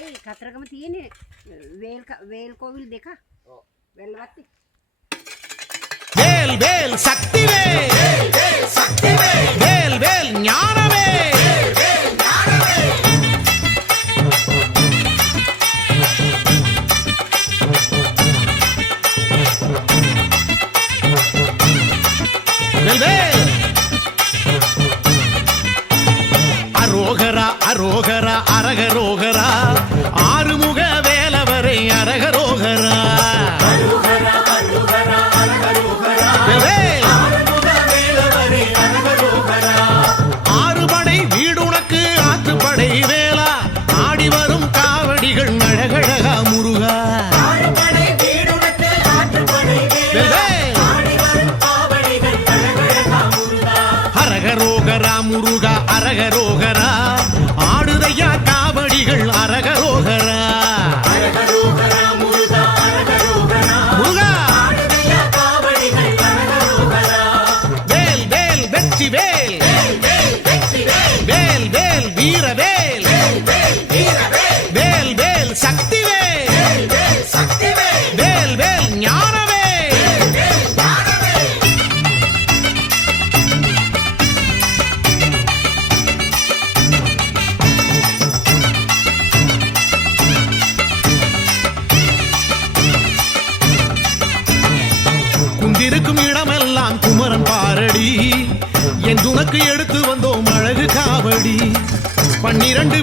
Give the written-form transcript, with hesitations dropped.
भाई खतरकम थी ने वेल कोविल देखा वेलवती वेल वेल शक्ति वेल वेल वेल ज्ञान அரோகரா அரோகரா அரகரோகரா ஆறுமுக வேலவரை அரகரோகரா ஆறுபடை வீடுனக்கு ஆற்றுப்படை வேளா ஆடி வரும் காவடிகள் அழகழகா முருகா அரகரோகரா முருகா அரகரோகரா ஆடுதையா காவடிகள் அரகரோகரா வேல் வேல் வெற்றி வேல் வேல் வேல் வீர வேல் வேல் வேல் சக்தி வேல் வேல் வேல் ஞான இருக்கும் இடமெல்லாம் குமரன் பாரடி என் துணக்கு எடுத்து வந்தோம் அழகு காவடி 12